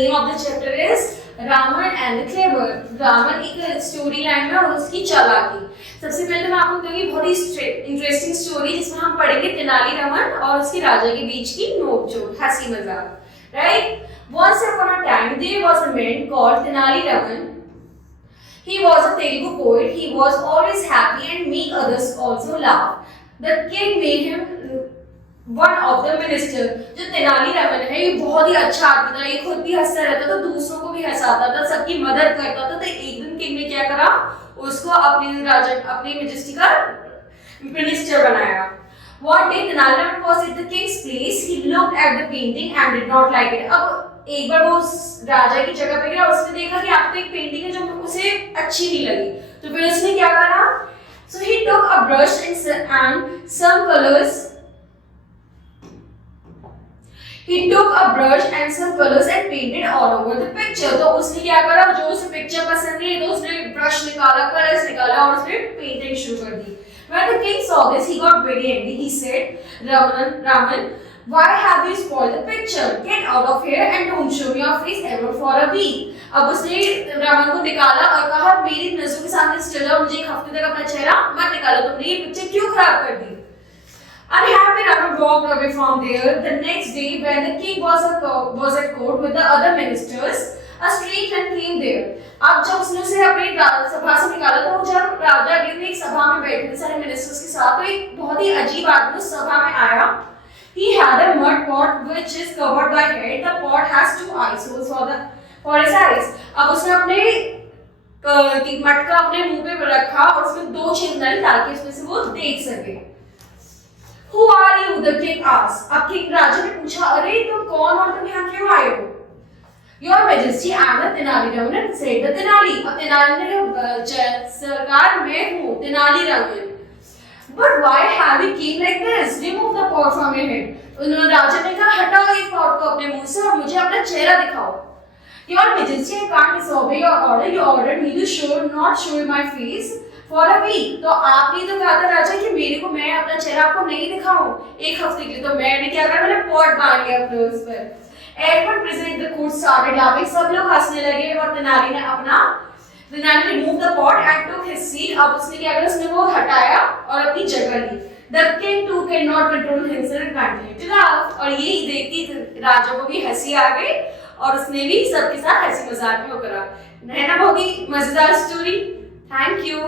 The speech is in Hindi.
name of the chapter is Ravan and the clever. Ravan एक स्टोरी लाइन में और उसकी चालाकी। सबसे पहले मैं आपको बताऊंगी बहुत ही इंटरेस्टिंग स्टोरी जिसमें हम पढ़ेंगे तेनालीरामन और उसके राजा के बीच की नोकझोंक, हंसी मजाक, right. Once upon a time there was a man called Tenali Raman. He was a Telugu poet. He was always happy and made others also laugh. The king made him one of the minister. जो तेनाली रामन है ये बहुत ही अच्छा आदमी था, ये खुद भी हंसता रहता था, दूसरों को भी हंसाता था, सबकी मदद करता था। तो एक दिन किंग ने क्या करा, उसको अपने राजा अपनी मेजेस्टी का मिनिस्टर बनाया। One day Tenali Raman was at the king's place. He looked at the painting and did not like it. अब एक बार वो उस राजा की जगह पे गया, उसने देखा कि आपको एक पेंटिंग है जो उसे अच्छी नहीं लगी, तो फिर उसने क्या करा, so he took a brush and some colors. He took a brush and some colors and painted all over the picture. तो उसने क्या करा, जो उसे पिक्चर पसंद नहीं तो उसने ब्रश निकाला, कलर्स निकाला और उसने पेंटिंग शुरू कर दी। When the king saw this, he got very angry. He said, Raman, why have you spoiled the picture? Get out of here and don't show me your face ever for a week. अब उसने रावण को निकाला और कहा, मेरी नजरों के सामने से चलो, मुझे एक हफ्ते तक अपना चेहरा मत निकालो, तुमने ये पिक्चर क्यों खराब कर दी? Unhappy Raman walked away from there. The next day, when the king was at court with the other ministers, a strange man came there. अब जब उसने उसे अपनी सभा से निकाला तो जब राजा अगले दिन एक सभा में बैठे थे सारे मिनिस्टर्स के साथ, तो एक बहुत ही अजीब आदमी उस सभा में आया। He had a mud pot which is covered by head. The pot has two eyes for his eyes. अब उसने अपने मटका अपने मुंह पे रखा और उसमें दो छेद डाले ताकि उसमें से वो देख सके। Who are you? The king asked. अब किंग राजा ने पूछा, अरे तुम कौन और तुम यहाँ क्यों आए हो? Your Majesty, I am Tenali Raman, said the Tenali. अब तेनाली ने सरकार मैं हूँ Tenali Raman. But why have you came like this? Remove the pot from your head. उन्होंने राजा ने कहा, हटाओ इस pot को अपने मुंह से और मुझे अपना चेहरा दिखाओ। Your Majesty, I can't disobey your order. You ordered me to not show my face for a week. तो आपने तो कहा था राजा कि मेरे को मैं अपना चेहरा आपको नहीं दिखाऊं एक हफ्ते के लिए, तो मैंने क्या करा, मैंने pot बांध लिया अपने उस पर। Everyone present the court started laughing. सब लोग हंसने लगे और तेनाली ने removed the pot and took his seat. अब उसने क्या किया, उसने वो हटाया और अपनी जगह ली। The king too cannot control himself and continued to laugh. और यही देख के राजा को भी हंसी आ गई और उसने भी सबके साथ हंसी मजाक में होकर है ना, बहुत ही मजेदार स्टोरी। Thank you.